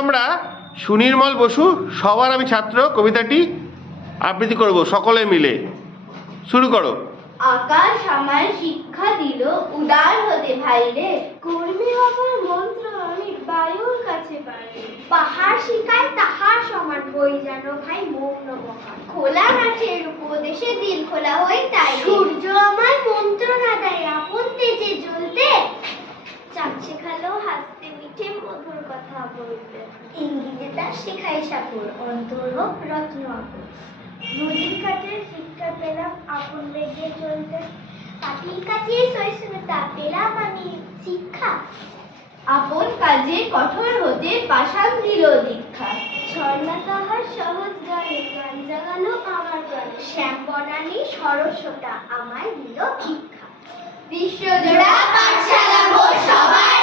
আমরা সুনির্মল বসু সবার আমি ছাত্র কবিতাটি আবৃত্তি করব সকলে মিলে। শুরু করো। আকাশ আমায় শিক্ষা দিল উদার হতে ভাইরে, কর্মী হবার মন্ত্র আমি বায়ুর কাছে পাইলে। পাহাড় শিখায় তাহার সমান হই যেন ভাই মৌন মহান, খোলা মাঠের উপদেশে দিল খোলা হই তাই। সূর্য আমায় মন্ত্রণা দেয় আপন তেজে জ্বলতে, চাঁদ শেখালো হাসতে মিঠে মধুর কথা বলতে। ইংরেজি তার শেখায় সাগর অন্তর হোক রত্ন আকর, নদীর কাছে শিক্ষা পেলাম আপন বেগে চলতে। পাখির কাছে সহিষ্ণুতা পেলাম আমি শিক্ষা, আপন কাজে কঠোর হতে পাষাণ দিল দীক্ষা। ঝর্ণা তাহার সহজ গানে গান জাগালো আমার প্রাণে, শ্যাম বনানী সরস্বতা আমায় দিল ভিক্ষা। বিশ্বজোড়া পাঠশালা মোর সবার